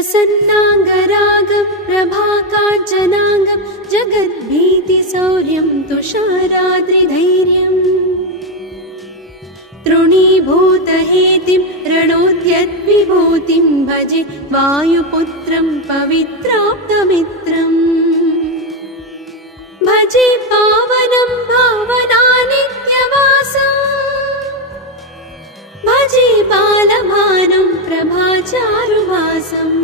प्रसन्नाङ्गरागं प्रभाकाञ्चनाङ्गं जगद्भीतिशौर्यं तुषाराद्रिधैर्यम् तृणीभूतहेतिं रणोद्यद्विभूतिं भजे वायुपुत्रं पवित्राप्तमित्रम् भजे पावनं भावनानित्यवासम् भजे बालभानुं प्रभाचारुभासम्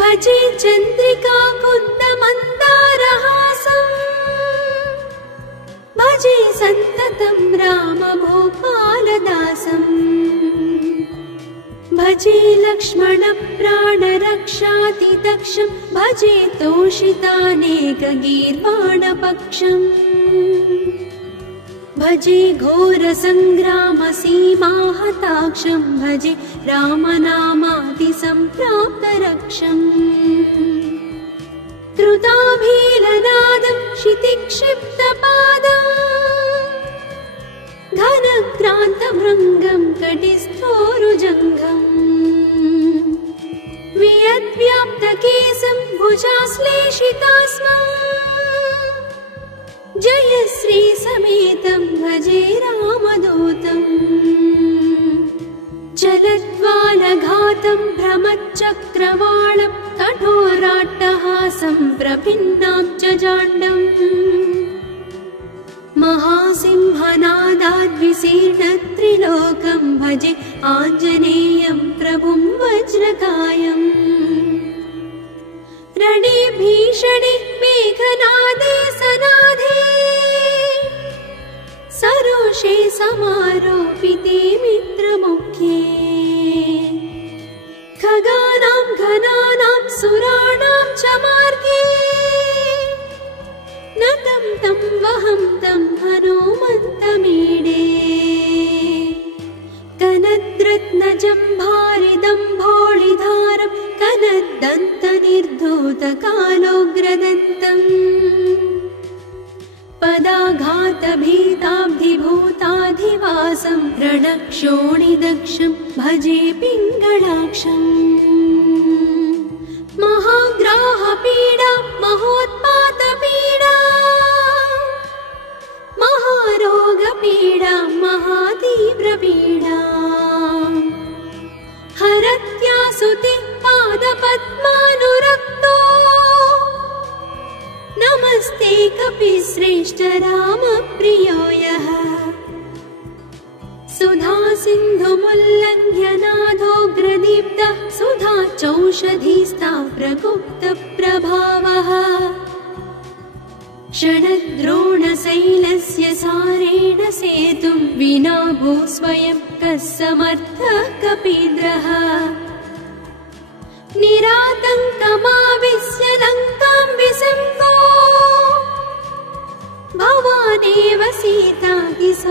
भजे चन्द्रिका कुन्दमन्दारहासम् भजे सन्ततं रामभूपालदासम् भजे लक्ष्मणप्राणरक्षातिदक्षं भजे तोषितानेकगीर्वाणपक्षम् भजे घोरसङ्ग्रामसीमाहताक्षं भजे रामनामातिसम्प्राप्तरक्षम् कृताभीलनादं क्षितिक्षिप्तपादम् घनक्रान्तभृङ्गं कटिस्थोरुजङ्घम् वियद्व्याप्तकेशं भुजाश्लेषितास्मम् जयश्रीसमेतं भजे रामदूतम् चलद्वालघातं भ्रमच्चक्रवालं कठोराट्टहासं प्रभिन्नाब्जजाण्डम् महासिंहनादाद्विशीर्णत्रिलोकं भजे आञ्जनेयं प्रभुं वज्रकायम् रणे भीषणे मेघनादे सनादे सरोषे समारोपिते मित्रमुख्ये खगानां घनानां सुराणां च मार्गे नतं तं वहं तं हनुमन्तमीडे कनद्रत्नजम्भारिदम्भोळिधारं कनद्दन्तनिर्धूतकालोग्रदन्तम् पदाघातभीताब्धिभूताधिवासं रणक्षोणिदक्षं भजे पिङ्गळाक्षम् महाग्राहपीडा महोत्पातपीडा महारोगपीडा महातीव्रपीडा हरत्यासुते पादपद्मानुरक्तो नमस्ते कपिश्रेष्ठ रामप्रियो यः सुधा सिन्धुमुल्लङ्घ्यनाथोग्रदीप्तः सुधा चौषधीस्ता प्रगुप्तप्रभावः षडद्रोणशैलस्य सारेण सेतुं विना भूस्वयं कः समर्थः कपीन्द्रः निरातङ्कमाविश्य लङ्कां विसङ्गो भवानेव सीतातिशोकापहारी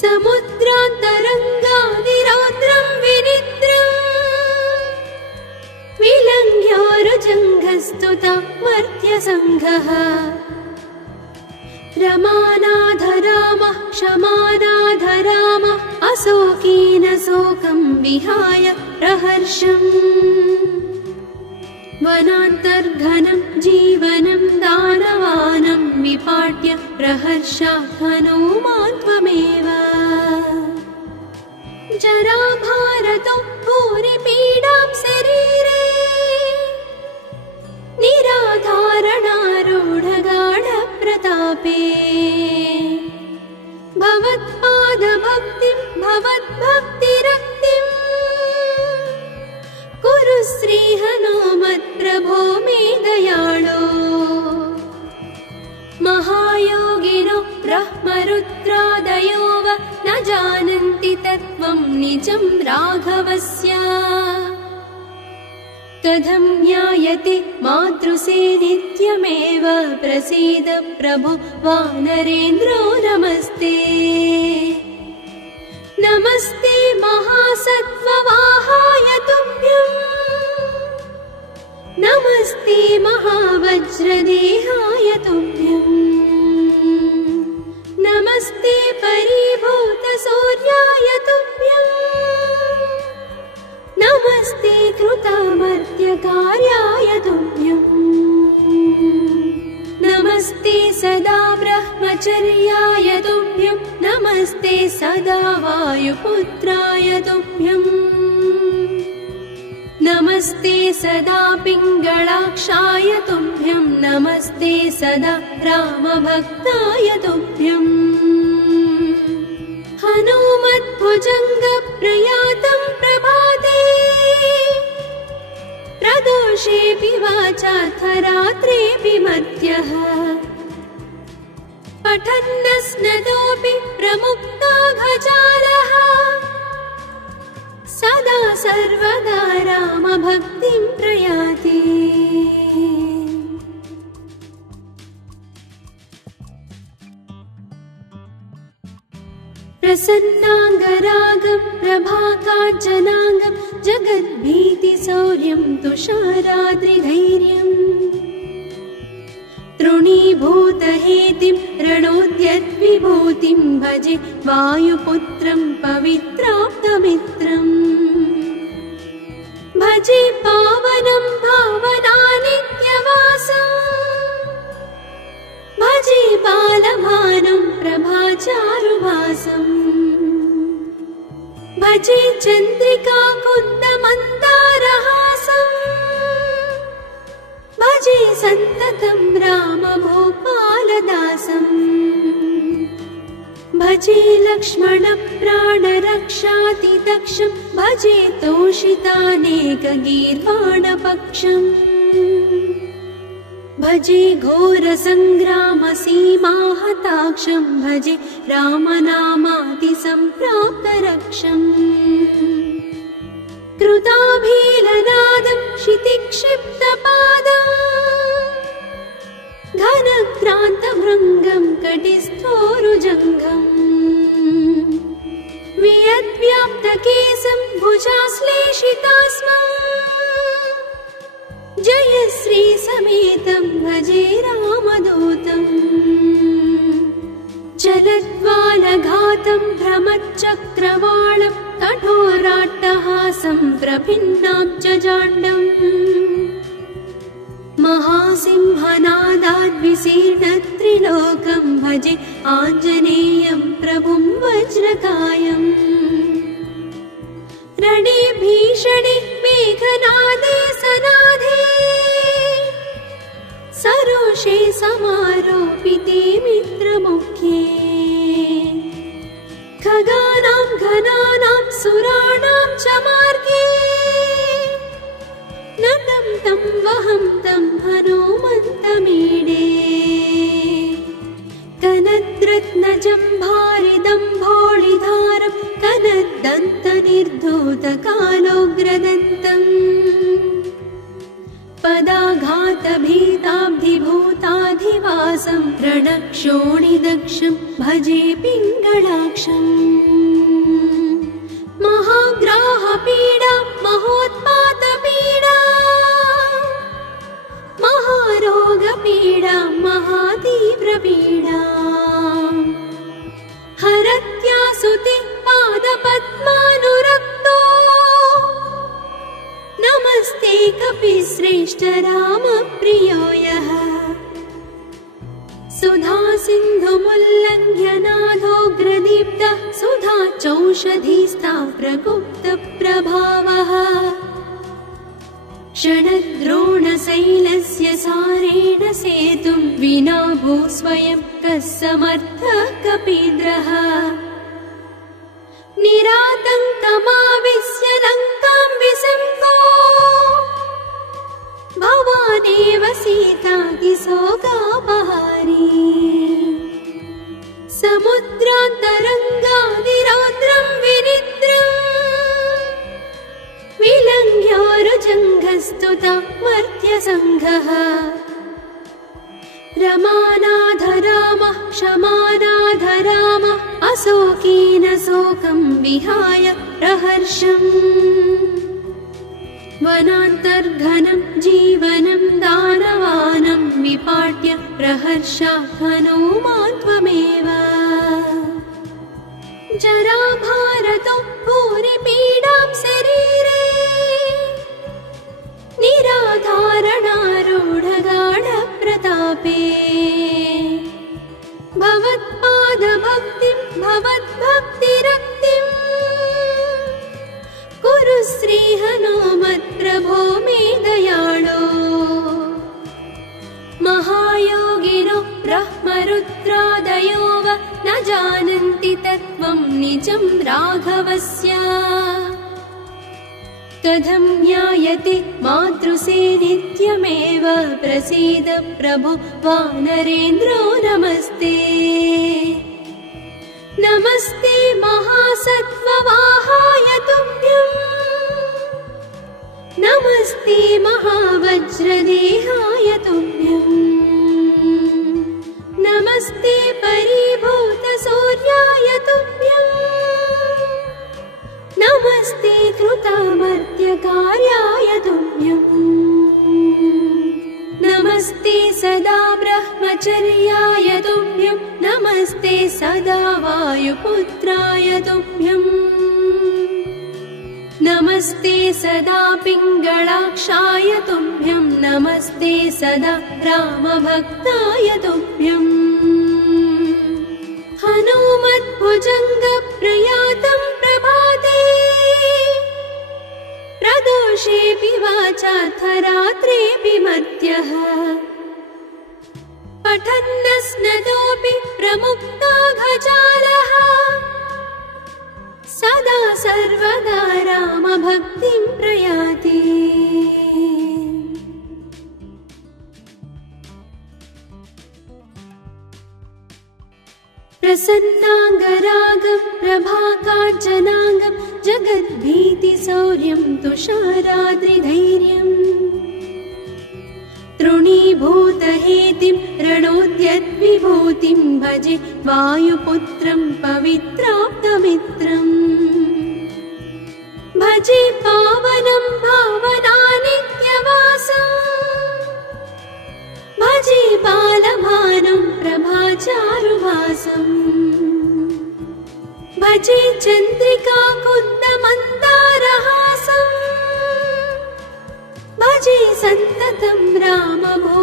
समुद्रान्तरङ्गादिरौद्रं विनिद्रम् विलङ्घ्योरुजङ्घस्तुता मर्त्यसङ्घः रमानाथ रामः क्षमानाथ रामः अशोकेन शोकं विहाय प्रहर्षम् वनान्तर्घनं जीवनं दानवानं विपाट्य प्रहर्षात् हनुमान् त्वमेव जराभारतो भूरिपीडां शरीरे निराधारणारूढगाढप्रतापे भवत्पादभक्तिं भवद्भक्तिरक्तिम् कुरु श्रीहनुमत्प्रभो मे दयाळो महायोगिनो ब्रह्मरुद्रादयो वा न जानन्ति तत्त्वं निजं राघवस्य कथं ज्ञायते मातृसे नित्यमेव प्रसीद प्रभो वानरेन्द्रो नमस्ते नमस्ते महासत्त्ववाहाय तुभ्यम् नमस्ते महावज्रदेहाय तुभ्यम् नमस्ते परिभूतसूर्याय तुभ्यम् नमस्ते कृतमर्त्यकार्याय तुभ्यम् नमस्ते सदा ब्रह्मचर्याय तुभ्यम् नमस्ते सदा वायुपुत्राय तुभ्यम् नमस्ते सदा पिङ्गलाक्षाय तुभ्यम् नमस्ते सदा रामभक्ताय तुभ्यम् हनुमद्भुजङ्गप्रयातं प्रभाते प्रदोषेऽपि वाचार्थरात्रेऽपि मध्यः पठन्नस्नतोऽपि प्रमुक्ताघजालः सदा सर्वदा रामभक्तिं प्रयाति प्रसन्नाङ्गरागं प्रभाकाञ्चनाङ्गं जगद्भीतिशौर्यं तुषाराद्रिधैर्यम् तृणीभूतहेतिं रणोद्यद्विभूतिं भजे वायुपुत्रं पवित्राप्तमित्रम् भजे पावनं भावनानित्यवासम् भजे बालभानुं प्रभाचारुभासम् भजे चन्द्रिका कुन्दमन्दारहासम् भजे सन्ततं रामभूपालदासम् भजे लक्ष्मणप्राणरक्षातिदक्षम् भजे तोषितानेकगीर्वाणपक्षम् भजे घोरसङ्ग्रामसीमाहताक्षम् भजे रामनामातिसम्प्राप्तरक्षम् कृताभीलनादं क्षितिक्षिप्तपादम् घनक्रान्तभृङ्गं कटिस्थोरुजङ्घम् वियद्व्याप्तकेशं भुजाश्लेषितास्मम् जयश्री समेतं भजे रामदूतम् चलद्वालघातं भ्रमच्चक्रवालं कठोराट्टहासं प्रभिन्नाब्जजाण्डम् महासिंहनादाद्विशीर्णत्रिलोकं भजे आञ्जनेयं प्रभुं वज्रकायम् रणे भीषणे मेघनादे सनादे सरोषे समारोपिते मित्रमुख्ये खगानां घनानां सुराणां च मार्गे नटं तं वहं तं हनुमन्तमीडे कनद्रत्नजम्भारिदम्भोळिधारं कनद्दन्तनिर्धूतकालोग्रदन्तम् पदाघातभीताब्धिभूताधिवासं रणक्षोणिदक्षं भजे पिङ्गलाक्षम् महाग्राहपीडा महोत्पातपीडा महारोगपीडा महातीव्रपीडा हरत्यासुति पादपद्मानुरक्तो नमस्ते कपिश्रेष्ठ रामप्रियो यः सुधा सिन्धुमुल्लङ्घ्य नाथोग्रदीप्तः सुधा चौषधीस्था प्रगुप्तप्रभावः षडद्रोणशैलस्य सारेण सेतुं विना भूस्वयं कः समर्थः कपीन्द्रः निरातङ्कमाविश्य लङ्कां विशम्भो भवानेव सीतातिशोकापहारी समुद्रान्तरङ्गादिरौद्रं विनिद्रम् विलङ्घ्योरुजङ्घस्तुता मर्त्यसङ्घः रमानाथ रामः क्षमानाथ रामः अशोकेन शोकं विहाय प्रहर्षम् वनान्तर्घनं जीवनं दानवानं विपाट्य प्रहर्षात् हनुमान् त्वमेव जराभारतो भूरि पीडां शरीरे निजं राघवस्य कथं ज्ञायते मातृसे नित्यमेव प्रसीद प्रभो वानरेन्द्रो नमस्ते नमस्ते महासत्त्ववाहाय तुभ्यम् नमस्ते महावज्रदेहाय तुभ्यम् नमस्ते परिभूतसूर्याय तुभ्यम् नमस्ते कृतामर्त्यकार्याय तुभ्यम् नमस्ते सदा ब्रह्मचर्याय तुभ्यम् नमस्ते सदा वायुपुत्राय तुभ्यम् नमस्ते सदा पिङ्गळाक्षाय तुभ्यम् नमस्ते सदा रामभक्ताय तुभ्यम् हनुमद्भुजङ्गप्रयातं प्रभाते प्रदोषेऽपि वाचार्थरात्रेऽपि मर्त्यः पठन्नस्नतोऽपि प्रमुक्ताघजालः सदा सर्वदा रामभक्तिं प्रयाति प्रसन्नाङ्गरागं प्रभाकाञ्चनाङ्गं जगद्भीतिशौर्यं तुषाराद्रिधैर्यम् तृणीभूतहेतिं रणोद्यद्विभूतिं भजे वायुपुत्रं पवित्राप्तमित्रम् भजे पावनं भावनानित्यवासम् भजे बालभानुं प्रभाचारुभासम् भजे चन्द्रिकाकुन्दमन्दारहासम् भजे सन्ततं रामभूपालदासम्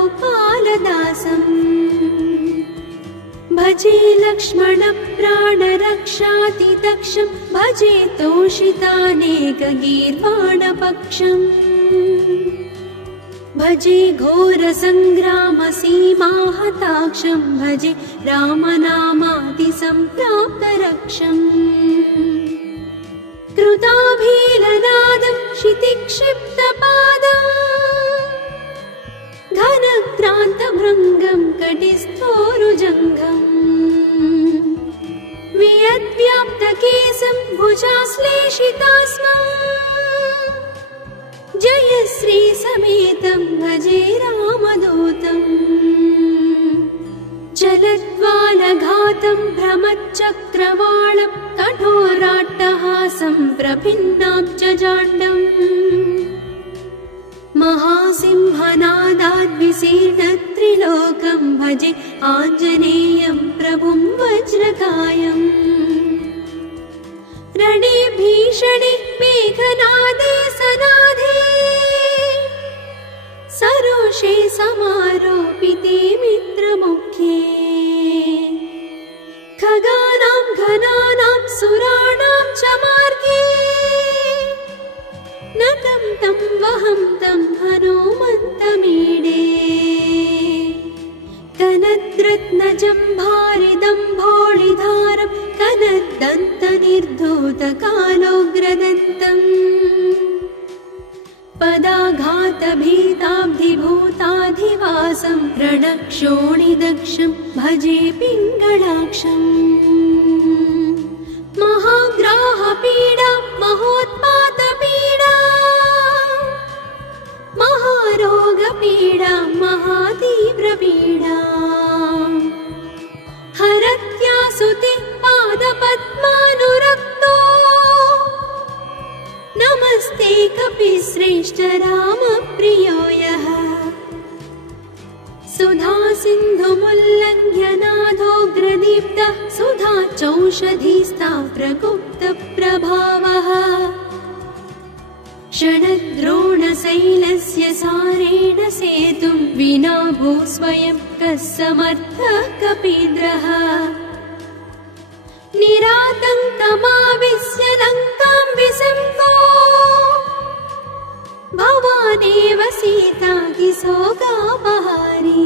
भजे लक्ष्मणप्राणरक्षातिदक्षं भजे तोषितानेकगीर्वाणपक्षम् भजे घोरसङ्ग्रामसीमाहताक्षं भजे रामनामातिसम्प्राप्तरक्षम् कृताभीलनादं क्षितिक्षिप्तपादम् घनक्रान्तभृङ्गं कटिस्थोरुजङ्घम् वियद्व्याप्तकेशं भुजाश्लेषितास्मम् जयश्री समेतं भजे रामदूतम् चलद्वालघातं भ्रमच्चक्रवालं कठोराट्टहासं प्रभिन्नाब्जजाण्डम् महासिंहनादाद्विशीर्णत्रिलोकं भजे आञ्जनेयं प्रभुं वज्रकायम् रणे भीषणे मेघनादे सनादे सरोषे समारोपिते मित्रमुख्ये खगानां घनानां सुराणां च मार्गे नतं तं वहं तं हनुमन्तमीडे कनद्रत्नजम्भारिदम्भोळिधारं कनद्दन्तनिर्धूतकालोग्रदन्तम् पदाघातभीताब्धिभूताधिवासं रणक्षोणिदक्षं भजे पिङ्गळाक्षम् महाग्राहपीडा महोत्पातपीडा महारोगपीडा महातीव्रपीडा हरत्यासुते पादपद्मानुरक्तो नमस्ते कपिश्रेष्ठ रामप्रियो यः सुधा सिन्धुमुल्लङ्घ्य नाथोग्रदीप्तः सुधा चौषधीस्ता प्रगुप्तप्रभावः षडद्रोणशैलस्य सारेण सेतुं विना भूस्वयं कः समर्थः कपीन्द्रः निरातङ्कमाविश्य लङ्कां विसम्भो भवानेव सीता किशोकापहारी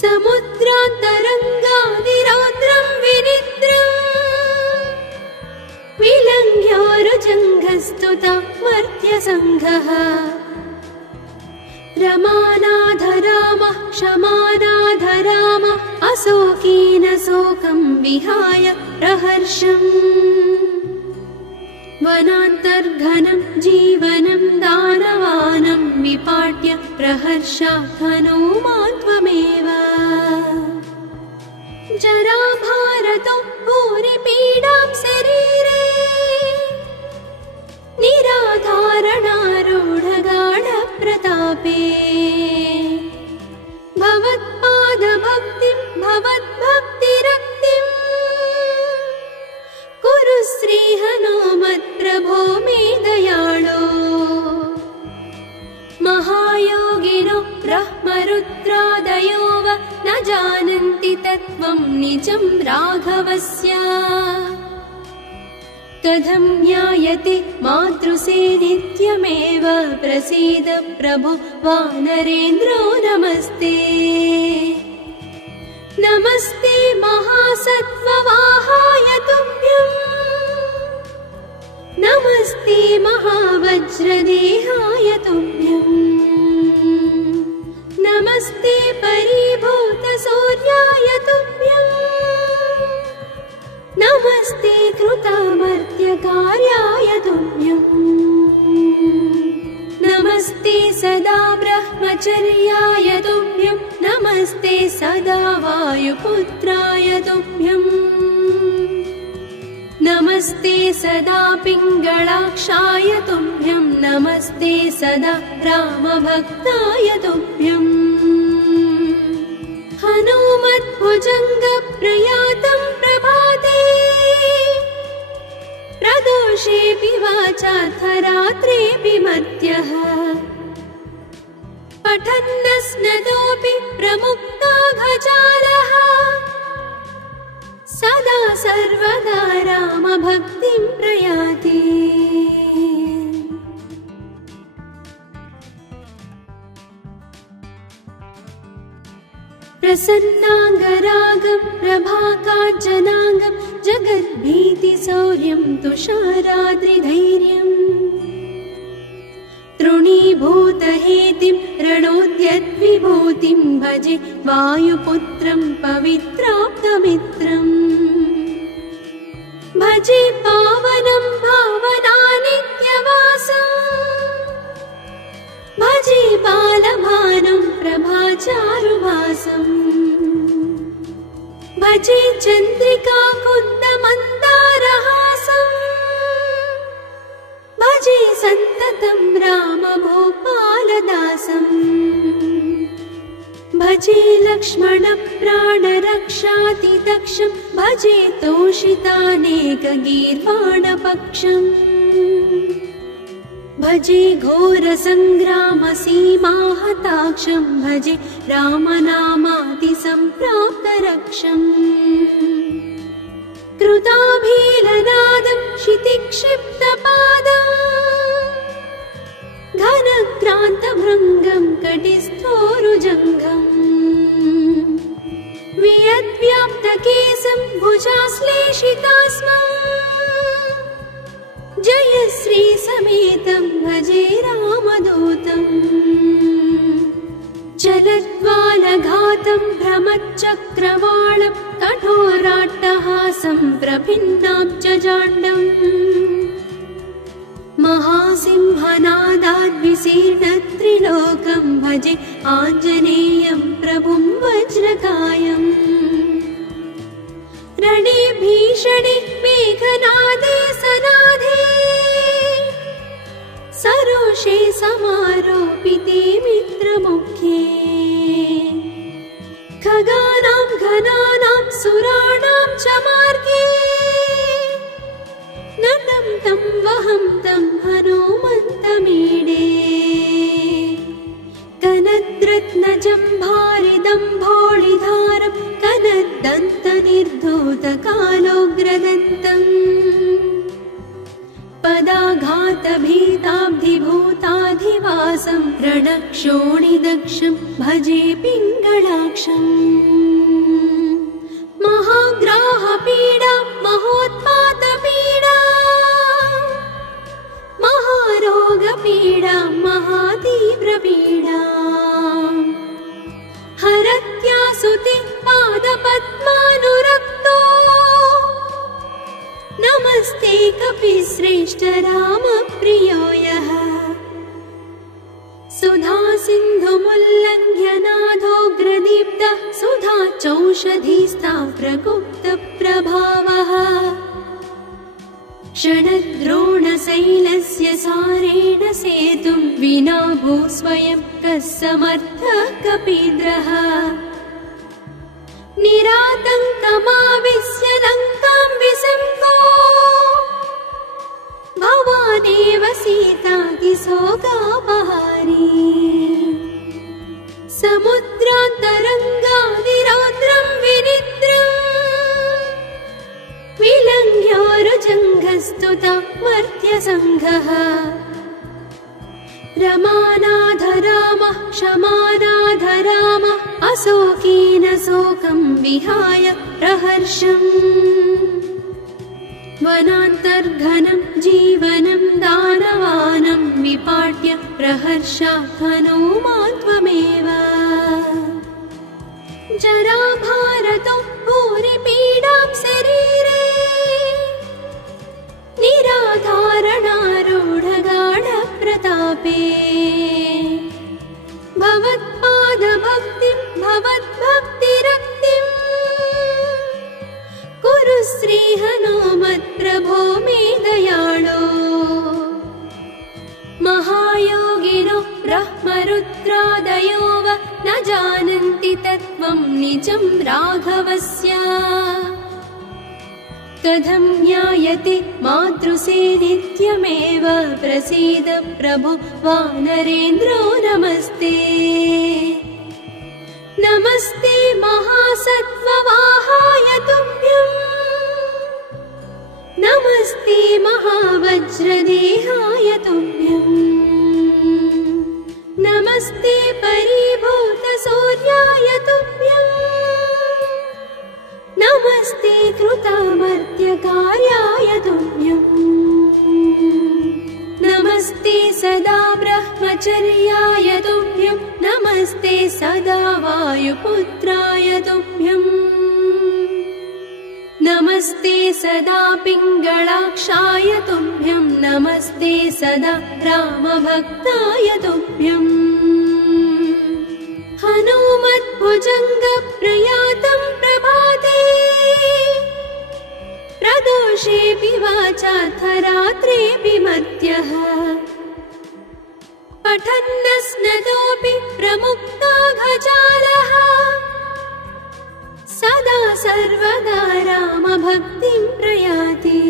समुद्रान्तरङ्गादिरौद्रं विनिद्रम् श्रीरङ्ग्योरुजङ्घस्तुता मर्त्यसङ्घः रमानाथ रामः क्षमानाथ रामः अशोकेन शोकं विहाय प्रहर्षम् वनान्तर्घनं जीवनं दानवानं विपाट्य प्रहर्षात् हनूमान् त्वमेव जराभारतो भूरिपीडां शरीरे निराधारणारूढगाढप्रतापे भवत्पादभक्तिं भवद्भक्तिरक्तिं कुरु श्रीहनुमत्प्रभो मे दयाळो महायोगिनो ब्रह्मरुद्रादयो वा न जानन्ति तत्त्वं निजं राघवस्य कथं ज्ञायते मातृसे नित्यमेव प्रसीद प्रभो वानरेन्द्रो नमस्ते नमस्ते महासत्त्ववाहाय तुभ्यम् नमस्ते महावज्रदेहाय तुभ्यम् नमस्ते परिभूतसूर्याय तुभ्यम् नमस्ते कृतामर्त्यकार्याय तुभ्यम् नमस्ते सदा ब्रह्मचर्याय तुभ्यम् नमस्ते सदा वायुपुत्राय तुभ्यम् नमस्ते सदा पिङ्गळाक्षाय तुभ्यम् नमस्ते सदा रामभक्ताय तुभ्यम् हनुमद्भुजङ्गप्रयातं प्रभाते प्रदोषेऽपि वाचार्थरात्रेऽपि मर्त्यः पठन्नस्नतोऽपि प्रमुक्ताघजालः सदा सर्वदा रामभक्तिं प्रयाति प्रसन्नाङ्गरागं प्रभाकाञ्चनाङ्गं जगद्भीतिशौर्यं तुषाराद्रिधैर्यम् तृणीभूतहेतिं रणोद्यद्विभूतिं भजे वायुपुत्रं पवित्राप्तमित्रम् भजे पावनं भावनानित्यवासम् भजे बालभानुं प्रभाचारुभासम् भजे चन्द्रिका कुन्दमन्दारहासम् भजे सन्ततं रामभूपालदासम् भजे लक्ष्मणप्राणरक्षातिदक्षं भजे तोषितानेकगीर्वाणपक्षम् भजे घोरसङ्ग्रामसीमाहताक्षं भजे रामनामातिसम्प्राप्तरक्षम् कृताभीलनादं क्षितिक्षिप्तपादम् घनक्रान्तभृङ्गं कटिस्थोरुजङ्घम् वियद्व्याप्तकेशं भुजाश्लेषितास्मम् जय श्री समेतं भजे रामदूतम् चलद्वालघातं भ्रमच्चक्रवालं कठोराट्टहासं प्रभिन्नाब्जजाण्डम् महासिंहनादाद्विशीर्णत्रिलोकं भजे आञ्जनेयं प्रभुं वज्रकायम् रणे भीषणे मेघनादे सनादे सरोषे समारोपिते मित्रमुख्ये खगानां घनानां सुराणां च मार्गे नटं तं वहं तं हनुमन्तमीडे कनद्रत्नजम्भारिदम्भोळिधारं कनद्दन्तनिर्धूतकालोग्रदन्तम् पदाघातभीताब्धिभूताधिवासं रणक्षोणिदक्षं भजे पिङ्गळाक्षम् महाग्राहपीडा महोत्पातपीडा श्रेष्ठ रामप्रियो यः सुधा सिन्धुमुल्लङ्घ्य नादोग्रदीप्तः सुधा चौषधीस्ता प्रगुप्तप्रभावः षडद्रोणशैलस्य सारेण सेतुं विना भू स्वयं कः समर्थः कपीन्द्रः निरातङ्कमाविश्य लङ्कां विसम्भो भवानेव सीतातिशोकापहारी समुद्रान्तरङ्गादिरौद्रं विनिद्रम् विलङ्घ्योरुजङ्घस्तुता मर्त्यसङ्घः रमानाथ रामः क्षमानाथ रामः अशोकेन शोकं विहाय प्रहर्षम् वनान्तर्घनं जीवनं दानवानं विपाट्य प्रहर्षात् हनूमान् त्वमेव जराभारतो भूरिपीडां शरीरे निराधारणारूढगाढप्रतापे भवत्पादभक्तिं भवद्भक्तिरक्तिम् कुरु श्रीहनुमत्प्रभो मे दयाळो महायोगिनो ब्रह्मरुद्रादयो वा न जानन्ति तत्त्वं निजं राघवस्य कथं ज्ञायते मातृसे नित्यमेव प्रसीद प्रभो वानरेन्द्रो नमस्ते नमस्ते महासत्त्ववाहाय तुभ्यम् नमस्ते महावज्रदेहाय तुभ्यम् नमस्ते परिभूतसूर्याय तुभ्यम् नमस्ते कृतामर्त्यकार्याय तुभ्यम् नमस्ते सदा ब्रह्मचर्याय तुभ्यम् नमस्ते सदा वायुपुत्राय तुभ्यम् नमस्ते सदा पिङ्गळाक्षाय तुभ्यम् नमस्ते सदा रामभक्ताय तुभ्यम् हनुमद्भुजङ्गप्रयातं प्रभाते प्रदोषेऽपि वाचार्थरात्रेऽपि मर्त्यः पठन्नस्नतोऽपि प्रमुक्ताघजालः सदा सर्वदा रामभक्तिं प्रयाति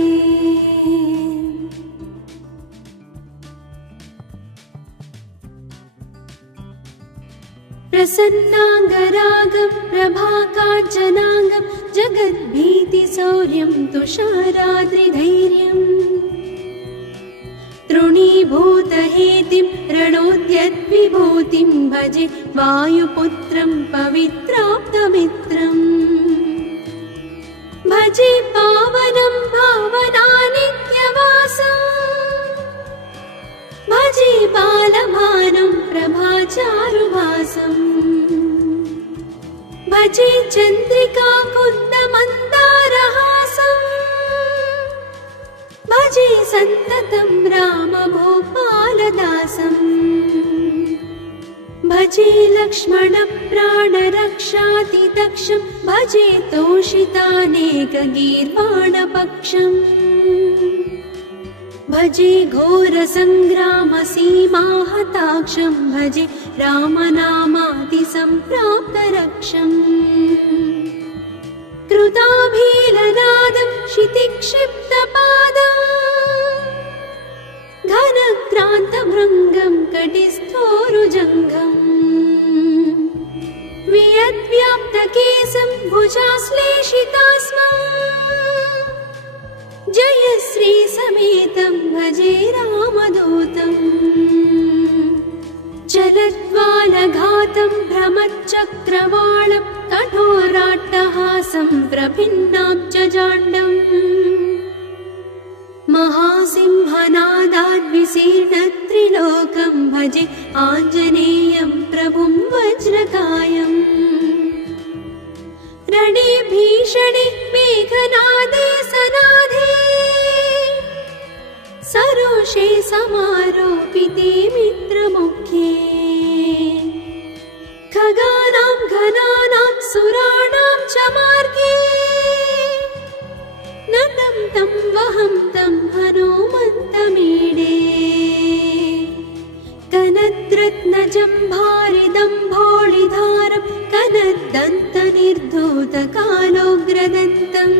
प्रसन्नाङ्गरागं प्रभाकाञ्चनाङ्गं जगद्भीतिशौर्यं तुषाराद्रिधैर्यम् तृणीभूतहेतिं रणोद्यद्विभूतिं भजे वायुपुत्रं पवित्राप्तमित्रम् भजे पावनं भावनानित्यवासम् भजे बालभानुं प्रभाचारुभासम् भजे चन्द्रिका कुन्दमन्दारहासम् भजे सन्ततं रामभूपालदासम् भजे लक्ष्मणप्राणरक्षातिदक्षं भजे तोषितानेकगीर्वाणपक्षम् भजे घोरसङ्ग्रामसीमाहताक्षं भजे रामनामातिसम्प्राप्तरक्षम् कृताभीलनादं क्षितिक्षिप्तपादम् घनक्रान्तभृङ्गं कटिस्थोरुजङ्घम् वियद्व्याप्तकेशं भुजाश्लेषितास्मम् जयश्रीसमेतं भजे रामदूतम् जलद्वालघातं भ्रमच्चक्रवालं कठोराट्टहासं प्रभिन्नाब्जजाण्डम् महासिंहनादाद्विशीर्णत्रिलोकं भजे आञ्जनेयं प्रभुं वज्रकायम् रणे भीषणे मेघनादे सनादे सरुषे समारोपिते मित्रमुख्ये खगानां घनानां सुराणां च मार्गे नतं तं वहं तं हनुमन्तमीडे कनद्रत्नजम्भारिदम्भोळिधारं कनद्दन्तनिर्धूतकालोग्रदन्तम्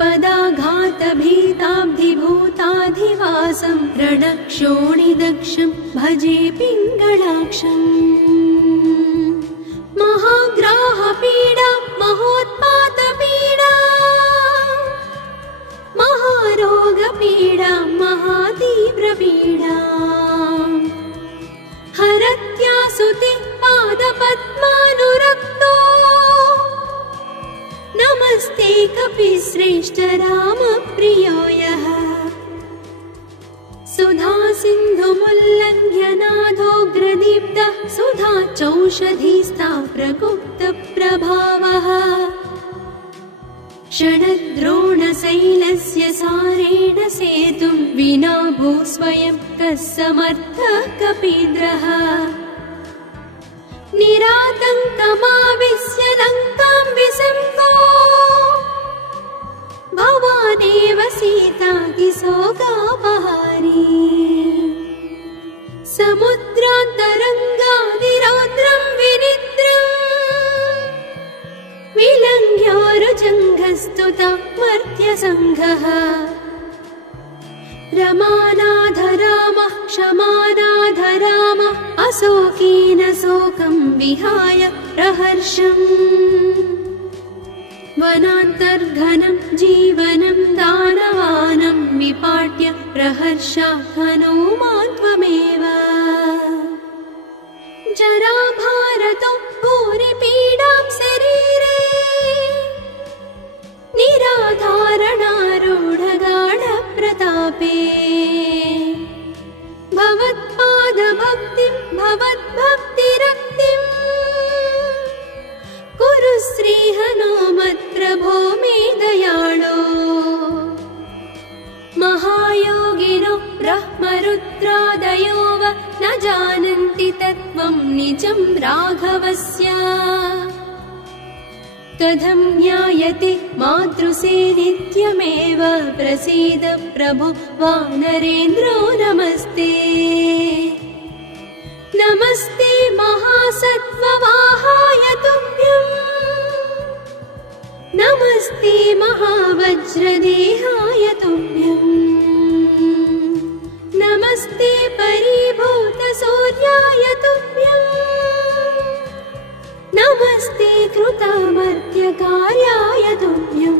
पदाघातभीताब्धिभूताधिवासं रणक्षोणिदक्षं भजे पिङ्गलाक्षम् महाग्राहपीडा महोत्पातपीडा महारोगपीडा महातीव्रपीडा हरत्यासुते पादपद्मानुरक्तो नमस्ते कपिश्रेष्ठ रामप्रियो यः सुधा सिन्धुमुल्लङ्घ्य नाथोग्रदीप्तः सुधा चौषधीस्था प्रकुप्तप्रभावः षडद्रोणशैलस्य सारेण सेतुं विना भूस्वयं कः समर्थः कपीन्द्रः निरातङ्कमाविश्य लङ्कां विसम्भो भवानेव सीतातिशोकापहारी समुद्रान्तरङ्गादिरौद्रं विनिद्रम् विलङ्घ्योरुजङ्घस्तुता मर्त्यसङ्घः रमानाथ रामः क्षमानाथ रामः अशोकेन शोकं विहाय प्रहर्षम् वनान्तर्घनं जीवनं दानवानं विपाट्य प्रहर्षात् हनुमान् त्वमेव जराभारतो भूरिपीडां शरीरे निराधारणारूढगाढप्रतापे भवत्पादभक्तिं भवद्भक्तिरक्तिम् कुरु श्रीहनुमत्प्रभो मे दयाळो महायोगिनो ब्रह्मरुद्रादयो वा न जानन्ति तत्त्वं निजं राघवस्य कथं ज्ञायते मातृसे नित्यमेव प्रसीद प्रभो वानरेन्द्रो नमस्ते नमस्ते महासत्त्ववाहाय तुभ्यम् नमस्ते महावज्रदेहाय तुभ्यम् नमस्ते परिभूतसूर्याय तुभ्यम् नमस्ते कृतमर्त्यकार्याय तुभ्यम्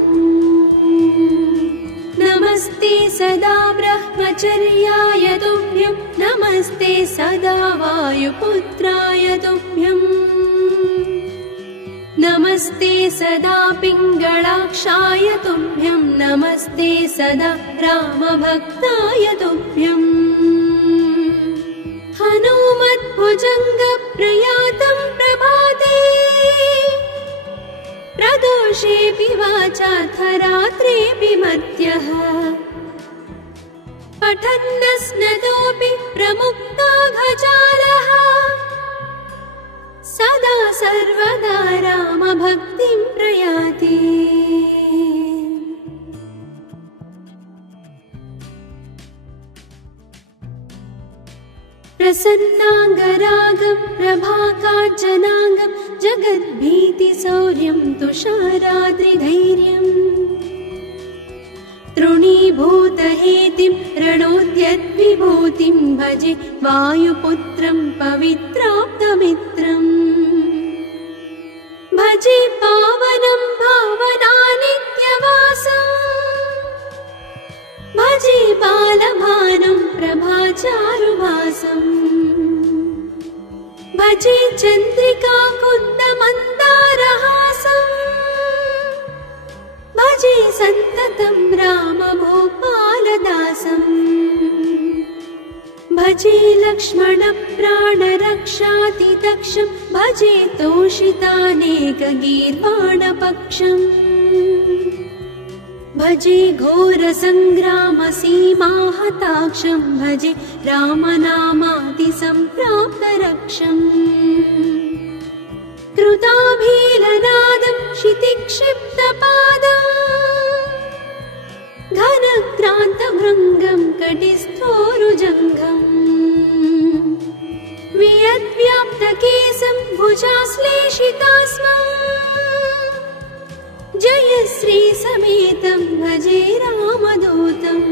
नमस्ते सदा ब्रह्मचर्याय तुभ्यम् नमस्ते सदा वायुपुत्राय तुभ्यम् नमस्ते सदा पिङ्गलाक्षाय तुभ्यम् नमस्ते सदा रामभक्ताय तुभ्यम् हनुमद्भुजङ्गप्रयातं प्रभाते प्रदोषेऽपि वाचाथ रात्रेऽपि मर्त्यः पठन्नस्नतोऽपि प्रमुक्ताघजालः सदा सर्वदा रामभक्तिं प्रयाति प्रसन्नाङ्गरागं प्रभाकाञ्चनाङ्गं जगद्भीतिशौर्यं तुषाराद्रिधैर्यम् तृणीभूतहेतिं रणोद्यद्विभूतिं भजे वायुपुत्रं पवित्राप्तमित्रम् भजे पावनं भावनानित्यवासम् भजे बालभानुं प्रभाचारुभासम् भजे चन्द्रिका कुन्दमन्दारहासम् भजे सन्ततं रामभूपालदासम् भजे लक्ष्मणप्राणरक्षातिदक्षं भजे तोषितानेकगीर्वाणपक्षम् भजे घोरसङ्ग्रामसीमाहताक्षं भजे रामनामादिसम्प्राप्तरक्षम् कृताभीलनादं क्षितिक्षिप्तपादम् घनक्रान्तभृङ्गं कटिस्थोरुजङ्घम् वियद्व्याप्तकेशं भुजाश्लेषितास्मम् जयश्री समेतं भजे रामदूतम्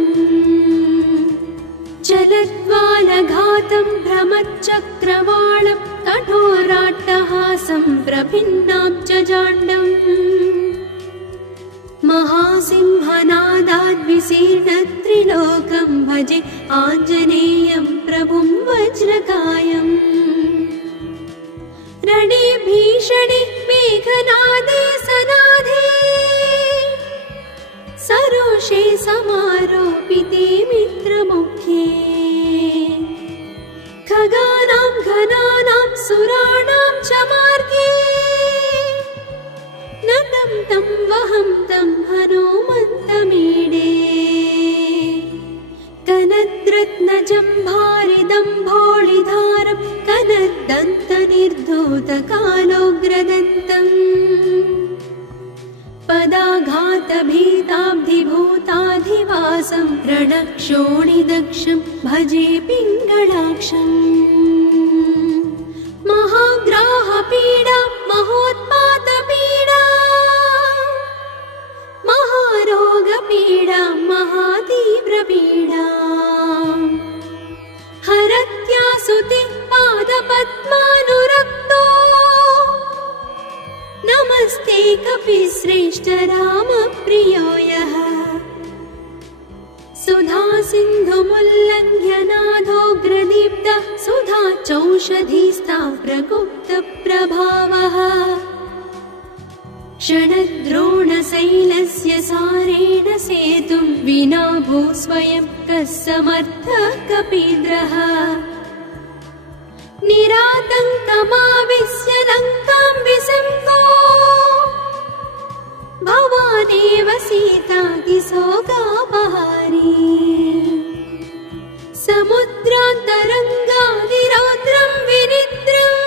चलद्वालघातं भ्रमच्चक्रवालं कठोराट्टहासं प्रभिन्नाब्जजाण्डम् महासिंहनादाद्विशीर्णत्रिलोकं भजे आञ्जनेयं प्रभुं वज्रकायम् रणे भीषणे मेघनादे सनादे सरोषे समारोपिते मित्रमुख्ये खगानां घनानां सुराणां च मार्गे नतं तं वहं तं हनुमन्तमीडे कनद्रत्नजम्भारिदम्भोळिधारं कनद्दन्तनिर्धूतकालोग्रदन्तम् पदाघातभीताब्धिभूताधिवासं रणक्षोणिदक्षं भजे पिङ्गळाक्षम् महाग्राहपीडा महोत्पातपीडा महारोगपीडा महातीव्रपीडा हरत्यासुते पादपद्मानुरक्तो नमस्ते कपिश्रेष्ठ रामप्रियो यः सुधा सिन्धुमुल्लङ्घ्य नादोग्रदीप्तः सुधा चौषधीस्ता प्रगुप्तप्रभावः षडद्रोणशैलस्य सारेण सेतुं विना भूस्वयं कः समर्थः कपीन्द्रः निरातङ्कमाविश्य लङ्कां विसङ्गो भवानेव सीतादिशोकापहारी समुद्रान्तरङ्गादिरौद्रं विनिद्रम्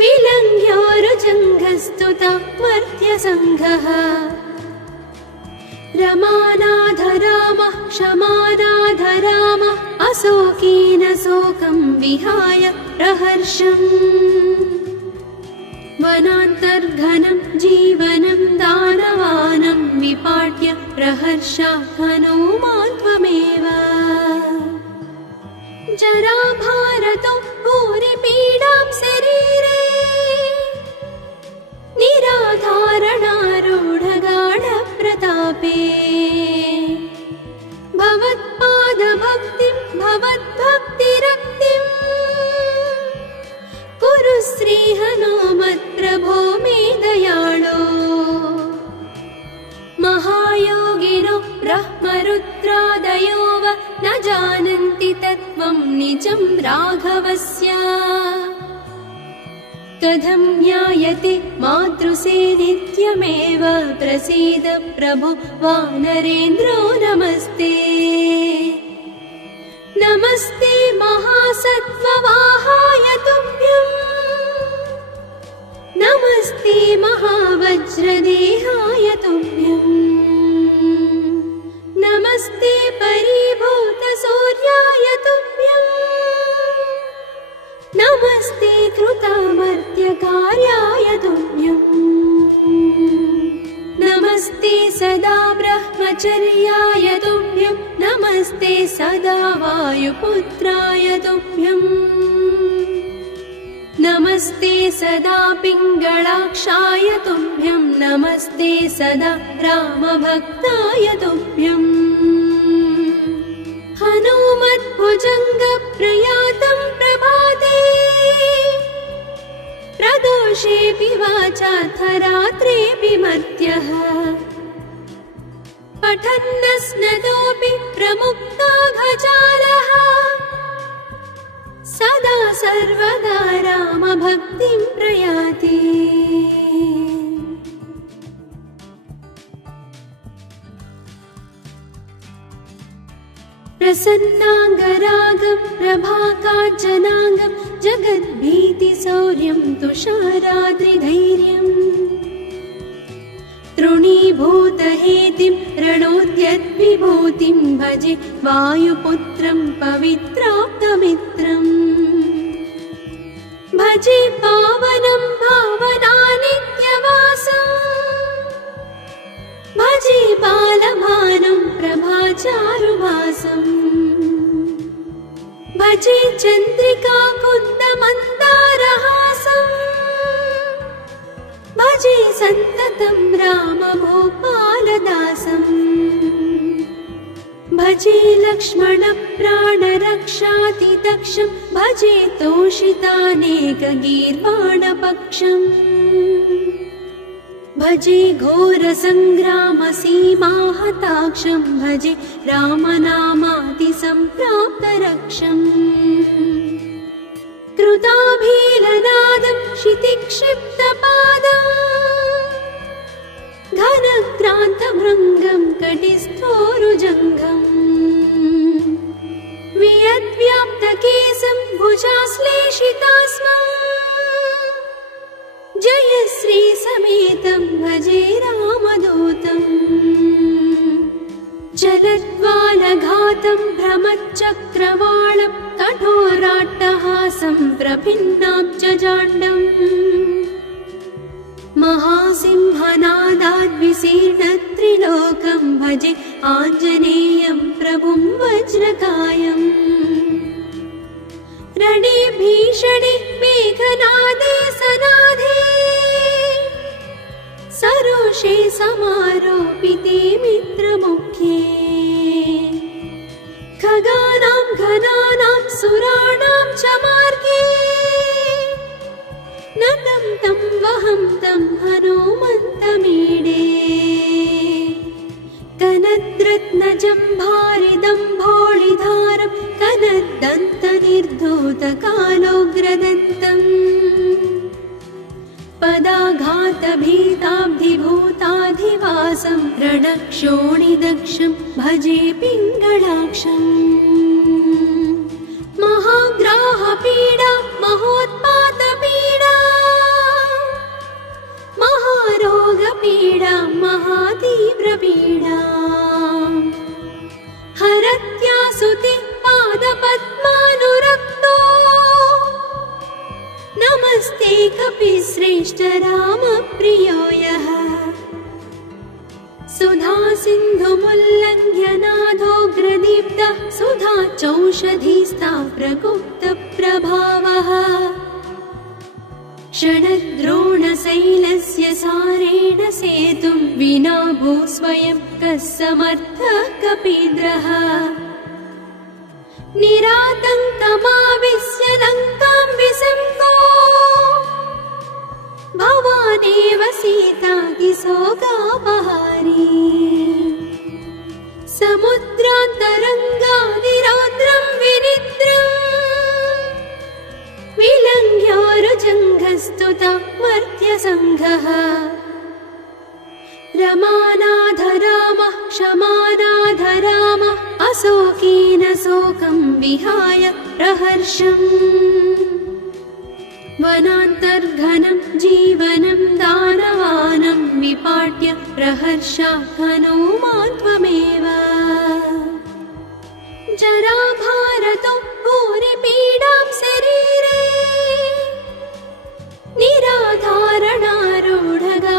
विलङ्घ्योरुजङ्घस्तुता मर्त्यसङ्घः रमानाथ रामः क्षमानाथ रामः अशोकेन शोकं विहाय प्रहर्षम् वनान्तर्घनं जीवनं दानवानं विपाट्य प्रहर्षात् हनुमान् त्वमेव जराभारतो भूरिपीडां शरीरे निराधारणारूढगाढप्रतापे भवत्पादभक्तिं भवद्भक्तिरक्तिम् कुरु श्रीहनुमत्प्रभो मे दयाळो महायोगिनो ब्रह्मरुद्रादयो वा न जानन्ति तत्त्वं निजं राघवस्य कथं ज्ञायते मातृसे नित्यमेव प्रसीद प्रभो वानरेन्द्रो नमस्ते नमस्ते महासत्त्ववाहाय तुभ्यम् नमस्ते महावज्रदेहाय तुभ्यम् नमस्ते परिभूतसूर्याय तुभ्यम् नमस्ते कृतामर्त्यकार्याय तुभ्यम् नमस्ते सदा ब्रह्मचर्याय तुभ्यम् नमस्ते सदा वायुपुत्राय तुभ्यम् नमस्ते सदा पिङ्गळाक्षाय तुभ्यम् नमस्ते सदा रामभक्ताय तुभ्यम् हनुमद्भुजङ्गप्रयातं प्रभाते प्रदोषेऽपि वाचाथ रात्रेऽपि मर्त्यः पठन्नस्नतोऽपि प्रमुक्ताघजालः सदा सर्वदा रामभक्तिं प्रयाति प्रसन्नाङ्गरागं प्रभाकाञ्चनाङ्गं जगद्भीतिशौर्यं तुषाराद्रिधैर्यम् तृणीभूतहेतिं रणोद्यद्विभूतिं भजे वायुपुत्रं पवित्राप्तमित्रम् भजे पावनं भावनानित्यवासम् भजे बालभानुं प्रभाचारुवासम् भजे चन्द्रिकाकुन्दमन्दारहासम् भजे सन्ततं रामभूपालदासम् भजे लक्ष्मणप्राणरक्षातिदक्षं भजे तोषितानेकगीर्वाणपक्षम् भजे घोरसङ्ग्रामसीमाहताक्षं भजे रामनामातिसम्प्राप्तरक्षम् कृताभीलनादं क्षितिक्षिप्तपादम् घनक्रान्तभृङ्गं कटिस्थोरुजङ्घम् वियद्व्याप्तकेशं भुजाश्लेषितास्मम् जयश्रीसमेतं भजे रामदूतम् चलद्वालघातं भ्रमच्चक्रवालं कठोराट्टहासं प्रभिन्नाब्जजाण्डम् महासिंहनादाद्विशीर्णत्रिलोकं भजे आञ्जनेयं प्रभुं वज्रकायम् रणे भीषणे मेघनादे सनादे सरोषे समारोपिते मित्रमुख्ये खगानां घनानां सुराणां च मार्गे नतं तं वहं तं हनुमन्तमीडे कनद्रत्नजम्भारिदम्भोळिधारं कनद्दन्तनिर्धूतकालोग्रदन्तम् पदाघातभीताब्धिभूताधिवासं रणक्षोणिदक्षं भजे पिङ्गळाक्षम् महाग्राहपीडा महोत्पातपीडा महारोगपीडा महातीव्रपीडा हरत्यासुते पादपद्मानुरक्तो नमस्ते कपिश्रेष्ठ रामप्रियो यः सुधा सिन्धुमुल्लङ्घ्य नादोग्रदीप्तः सुधा चौषधीस्था प्रगुप्तप्रभावः षडद्रोणशैलस्य सारेण सेतुं विना भूस्वयं कः समर्थः कपीन्द्रः निरातङ्कमाविश्य लङ्कां विसङ्गो भवानेव सीतातिशोकापहारी समुद्रान्तरङ्गादिरौद्रं विनिद्रम् विलङ्घ्योरुजङ्घस्तुता मर्त्यसङ्घः रमानाधरामः क्षमानाधरामः अशोकेन शोकं विहाय प्रहर्षम् वनान्तर्घनं जीवनं दानवानं विपाट्य प्रहर्षात् हनूमान् त्वमेव जराभारतो भूरिपीडां शरीरे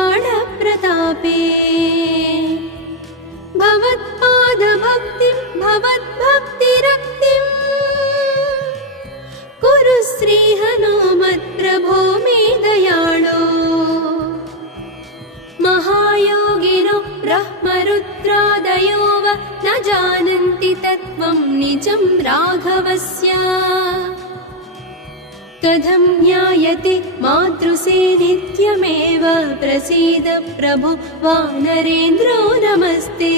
निराधारणारूढगाढप्रतापे भवत्पादभक्तिं भवद्भक्तिरक्तिम् कुरु श्रीहनुमत्प्रभो मे दयाळो महायोगिनो ब्रह्मरुद्रादयो वा न जानन्ति तत्त्वं निजं राघवस्य कथं ज्ञायते मातृसे नित्यमेव प्रसीद प्रभो वानरेन्द्रो नमस्ते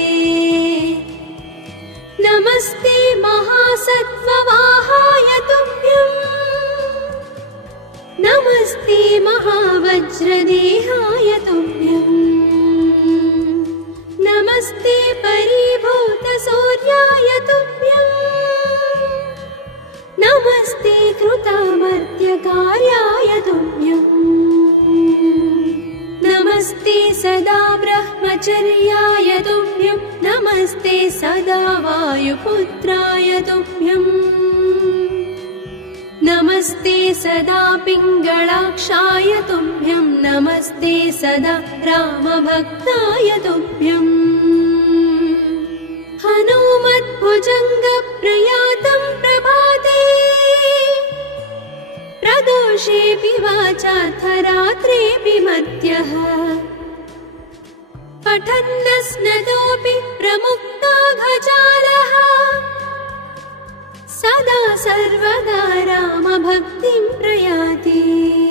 नमस्ते महासत्त्ववाहाय तुभ्यम् नमस्ते महावज्रदेहाय तुभ्यम् नमस्ते परिभूतसूर्याय तुभ्यम् सदा वायुपुत्राय तुभ्यम् नमस्ते सदा पिङ्गलाक्षाय तुभ्यम् नमस्ते सदा रामभक्ताय तुभ्यम् हनुमद्भुजङ्गप्रयातं प्रभाते प्रदोषेऽपि वाचार्थरात्रेऽपि मध्यः पठन्नस्नतोऽपि प्रमुक्ताघजालः सदा सर्वदा रामभक्तिं प्रयाति।